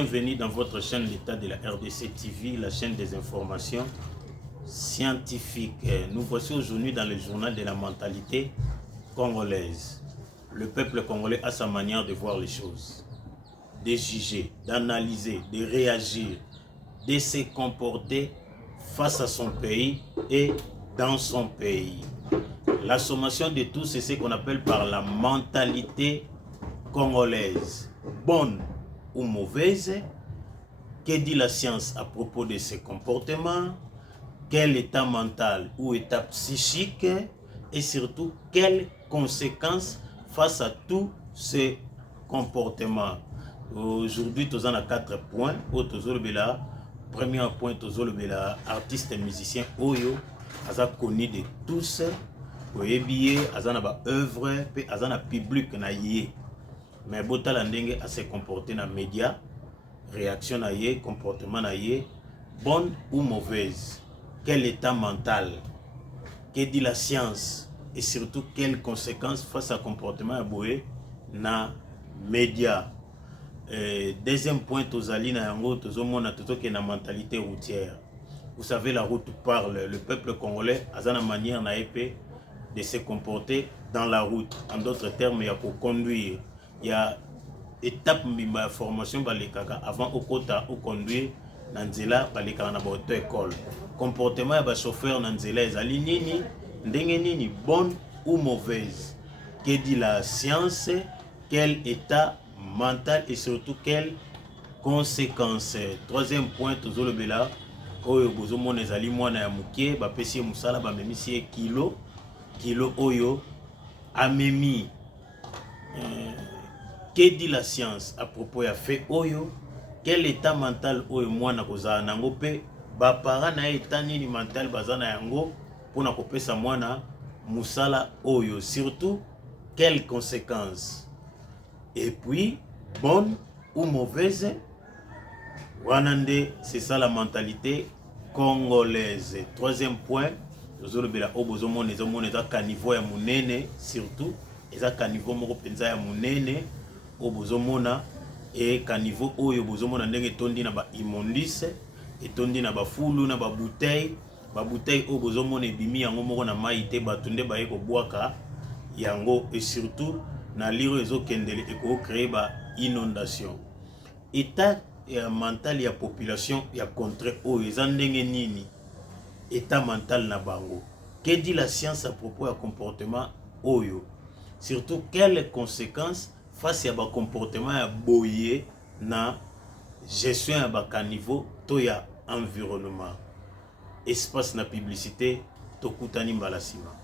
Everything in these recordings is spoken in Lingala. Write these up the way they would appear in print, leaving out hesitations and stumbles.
Bienvenue dans votre chaîne L'État de la RDC TV, la chaîne des informations scientifiques. Nous voici aujourd'hui dans le journal de la mentalité congolaise. Le peuple congolais a sa manière de voir les choses, de juger, d'analyser, de réagir, de se comporter face à son pays et dans son pays. La sommation de tout, c'est ce qu'on appelle par la mentalité congolaise. Bonne ou mauvaise, que dit la science à propos de ces comportements, quel état mental ou état psychique et surtout quelles conséquences face à tous ces comportements. Aujourd'hui, nous avons 4 points. Premier point, nous avons artiste et musicien Oyo, aza connu de tous, oyebiye, aza na ba œuvre, pe aza na public na yé. Mais botala ndenge à se comporter dans les médias, réaction na yé, comportement na yé, bonne ou mauvaise, quel état mental, que dit la science et surtout quelles conséquences face à comportement à boé na médias. Deuxième point, tozali na yango tozomona totoke na mentalité routière. Vous savez, la route parle. Le peuple congolais a une manière na épée de se comporter dans la route. En d'autres termes, il y a pour conduire. Il y a étape de formation avant au quota au conduire nanzela baleka na auto école. Comportement de chauffeur nanzela ezali nini ndenge nini bonne ou mauvaise. Que dit la science? Quel état mental et surtout quelles conséquences? Troisième point, toujours le bela oyo bozomona ezali mwana ya mukie bapesi musala bamemisi kilo oyo amemi. Que dit la science à propos ya fait oyo? Quel état mental oyo mwana kozala nango pe ba parents na état nini mental bazana yango pona kopesa mwana musala oyo? Surtout quelles conséquences? Et puis bonne ou mauvaise, wanande, c'est ça la mentalité congolaise. Troisième point, ozolobela obozomona ezomona caniveau ya munene, surtout eza caniveau moko penza ya munene obozomona et caniveau oyo bozomona ndenge tondi na ba immondice etondi na ba fulu na ba bouteille obozomona ebimi yango moko na mai te batunde baye ko bwaka yango et surtout na liro ezokendele eko créer ba inondation. État mental ya population ya contre oyo eza ndenge nini? État mental na bango. Que dit la science à propos ya comportement oyo? Surtout quelles conséquences face à ba comportement ya boye na gestion ya ba caniveau to ya environnement. Espace na publicité tokutani mbalasima.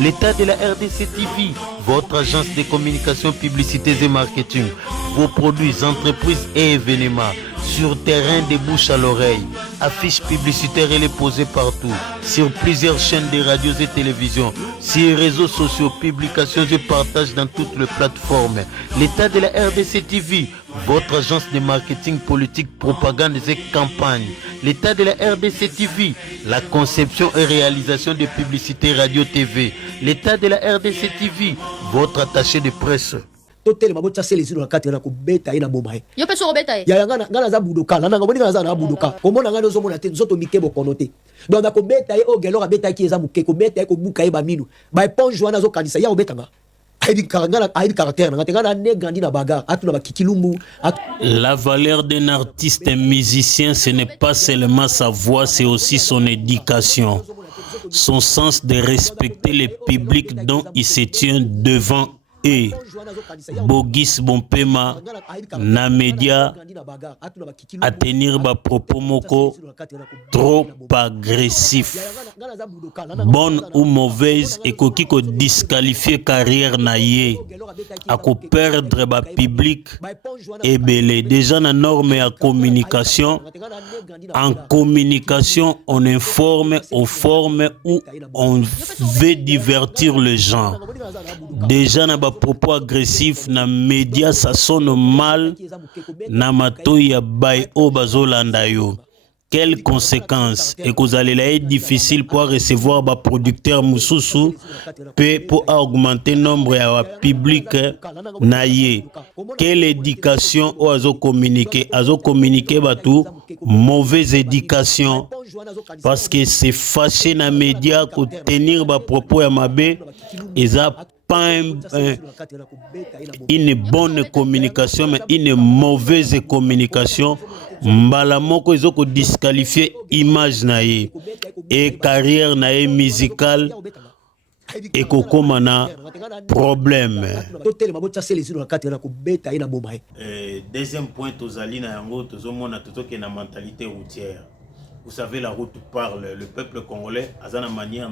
L'État de la RDC TV, votre agence de communication, publicités et marketing, vos produits, entreprises et événements, sur terrain de bouche à l'oreille, affiches publicitaires et les posées partout, sur plusieurs chaînes de radios et télévisions, sur les réseaux sociaux, publications et partages dans toutes les plateformes. L'État de la RDC TV, votre agence de marketing, politique, propagande et campagne. L'État de la RDC TV, la conception et réalisation de publicités radio-TV. L'État de la RDC TV, votre attaché de presse. Totel mabota selezi na kati na kubeta ina bomba yo peso robeta ya ngana za buduka na ngaboni ngana za na buduka omona ngana zo mona te nzoto mikebo konote donc na kubeta ye ogelo ka beta ki eza muke kubeta ye ko buka ye ba minu ba eponge wana zo kanisa ya obeta nga aibi caractère na ngana ne grandi na bagarre atuna ba kikilumbu. La valeur d'un artiste et musicien, ce n'est pas seulement sa voix, c'est aussi son éducation, son sens de respecter le public dont il se tient devant. Et Bogis Bompema na média à tenir ba propos moko trop agressif, bonne ou mauvaise, et koki ko disqualifier carrière na ye à ko perdre ba public et belé. Déjà na norme à communication, en communication on informe, on forme ou on veut divertir les gens. Déjà na ba propos agressifs na média, ça sonne mal na matoi ya bay o bazolanda yo. quelles conséquences et que vous allez être difficile pour recevoir des producteurs mususu pour augmenter le nombre de public naïe. Quelle éducation ozo communiquer tout mauvaise éducation parce que c'est fâché dans les médias que tenir des propos à mabe et ça pas une bonne communication mais une mauvaise communication. Mbala moko ezoko disqualifier image nae et carrière nae musicale et kokoma na problème. Deuxième point tozali na yango tozomona totoke na mentalité routière. Vous savez, la route parle. Le peuple congolais a une manière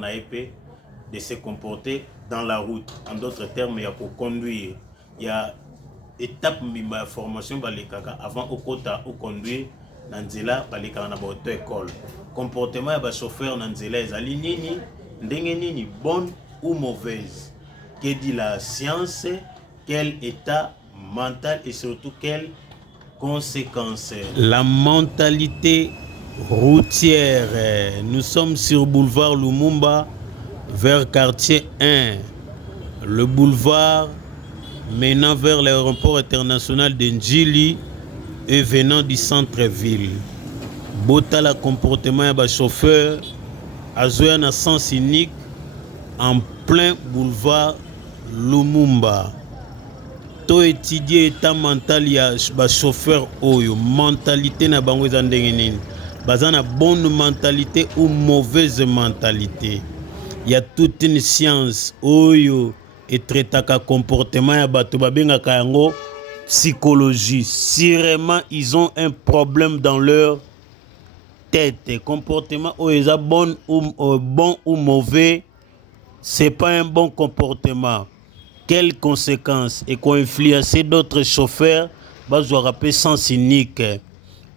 de se comporter dans la route. En d'autres termes, il y a pour conduire. Il y a étape de formation avant au quota ou conduire nanzela baleka na auto école. Comportement de chauffeur nanzela ezali nini ndenge nini bonne ou mauvaise. Que dit la science? Quel état mental et surtout quelles conséquences? La mentalité routière. Nous sommes sur boulevard Lumumba vers quartier 1. Le boulevard menant vers l'aéroport international de Njili et venant du centre-ville. Botala comportement de chauffeur à un sens unique en plein boulevard Lumumba. To étudier état mental ya ba chauffeur oyo mentalité na bango ndenge nini bazana bonne mentalité ou mauvaise mentalité. Il y a toute une science oyo et traitaka comportement ya bato babengaka yango psychologie. Sûrement ils ont un problème dans leur tête. Comportement oyo bon ou mauvais, c'est pas un bon comportement. Quelles conséquences et qu'on influencer d'autres chauffeurs bazwa rappeler sens unique.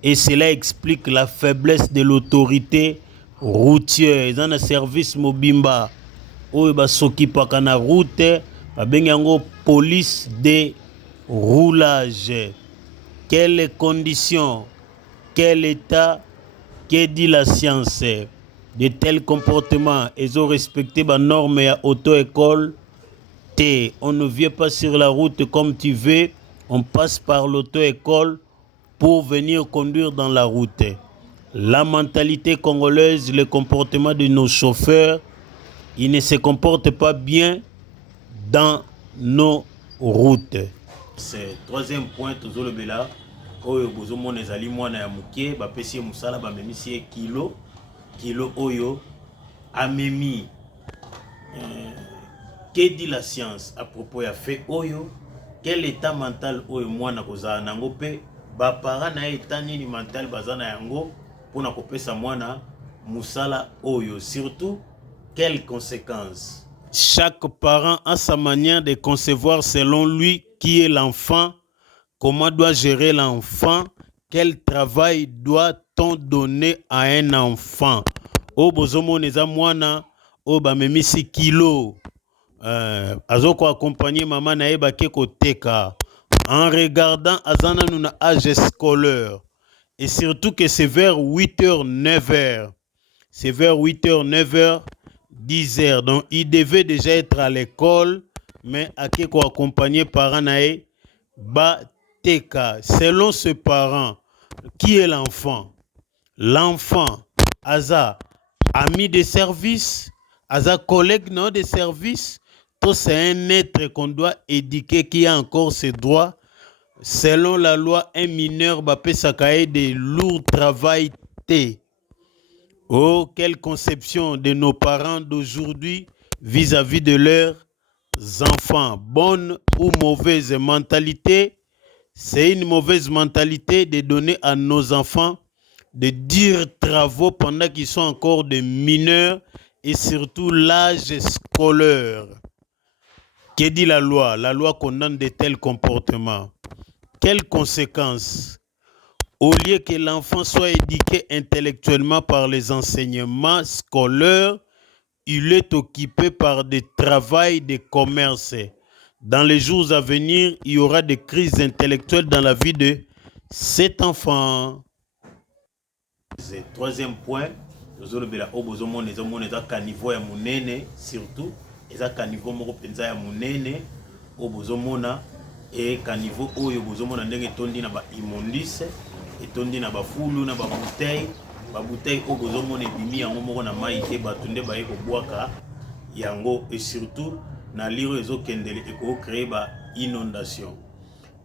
Et cela explique la faiblesse de l'autorité routière. Ils ont un service mobimba oyo basokipaka na route babengi yango police de roulage. Quelles conditions, quel état, que dit la science? De tels comportements, ils ont respecté les normes et auto-école. On ne vient pas sur la route comme tu veux, on passe par l'auto-école pour venir conduire dans la route. La mentalité congolaise, le comportement de nos chauffeurs, ils ne se comportent pas bien dans nos routes. C'est le troisième point, toujours le bela. Oyo bozomona ezali mwana ya mukie bapesi musala bamemisi kilo oyo amemi. Que dit la science à propos ya fait oyo? Quel état mental oyo mwana kozala nango pe ba para na état nini mental bazana yango pona kopesa mwana musala oyo? Surtout quelles conséquences? Chaque parent a sa manière de concevoir selon lui qui est l'enfant, comment doit gérer l'enfant, quel travail doit-on donner à un enfant. O bozomo neza mwana o bamemisi kilo azoko accompagner maman na eba ke koteka en regardant azana nuna âge scolaire et surtout que c'est vers 8h 9h. C'est vers 8h 9h 10h. Donc il devait déjà être à l'école mais ake ko accompagner parents na e ba teka. Selon ce parent, qui est l'enfant? L'enfant aza ami de service, aza collègue non de service. Tout c'est un être qu'on doit éduquer qui a encore ses droits. Selon la loi, un mineur peut s'accailler de lourds travail. Oh, quelle conception de nos parents d'aujourd'hui vis-à-vis de leurs enfants. Bonne ou mauvaise mentalité? C'est une mauvaise mentalité de donner à nos enfants de durs travaux pendant qu'ils sont encore des mineurs et surtout l'âge scolaire. Que dit la loi? La loi condamne de tels comportements. Quelles conséquences? Au lieu que l'enfant soit éduqué intellectuellement par les enseignements scolaires, il est occupé par des travails de commerce. Dans les jours à venir, il y aura des crises intellectuelles dans la vie de cet enfant. congolaise. Troisième point, tozolobela o bozomona eza caniveau ya munene surtout eza caniveau moko penza ya munene o bozomona et caniveau oyo bozomona ndenge tondi na ba immondice etondi na ba fulu na ba bouteille o bozomona ebimi yango moko na mai te bato nde baye kobwaka yango et surtout na liro ezokendele ekocrée ba inondation.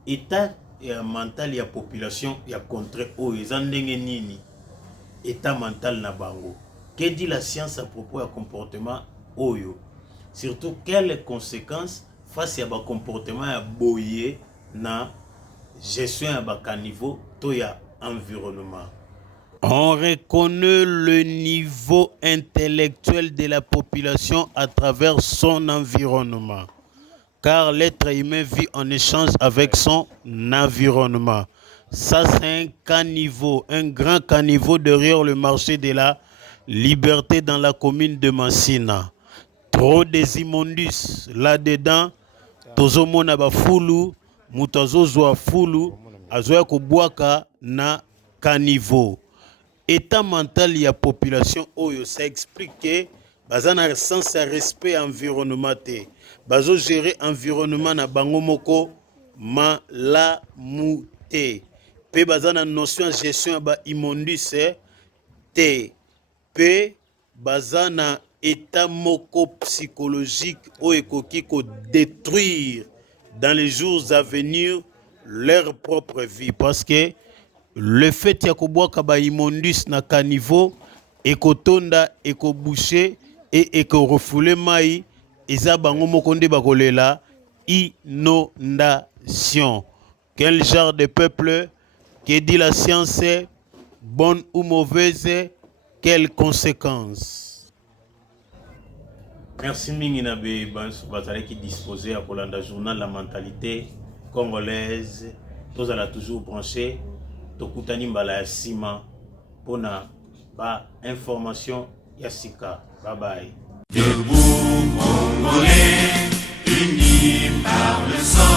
État mental ya population ya contre oyo eza ndenge nini état mental na bango. Que dit la science à propos ya comportement oyo? Surtout quelles conséquences face à ba comportement ya boye na gestion ya ba caniveau to ya environnement. On reconnaît le niveau intellectuel de la population à travers son environnement, car l'être humain vit en échange avec son environnement. Ça, c'est un caniveau, un grand caniveau derrière le marché de la Liberté dans la commune de Massina. Trop des immondices là-dedans. Tozomona ba fulu, mutazozwa fulu, azoya kobwaka na caniveau. État mental ya population oyo, ça explique que bazana sens ya respect environnement te. Bazo gérer environnement na bango moko malamu te. Pe bazana notion de gestion ba immondice te. Pe bazana état moko psychologique o ekoki ko détruire dans les jours à venir leur propre vie, parce que le fait ya kobwaka ba immondice na caniveau ekotonda ekoboucher et ekorefoule mai eza bango moko nde bakolela inondation. Quel genre de peuple? Que dit la science? Bonne ou mauvaise? Quelles conséquences? Merci Minginabe Bazale qui disposait à Kolanda Journal la mentalité congolaise. Tous à la toujours branché. Tokutani mbala ya sima pona ba information yasika. Bye bye. Debout Congolais, unis par le sang.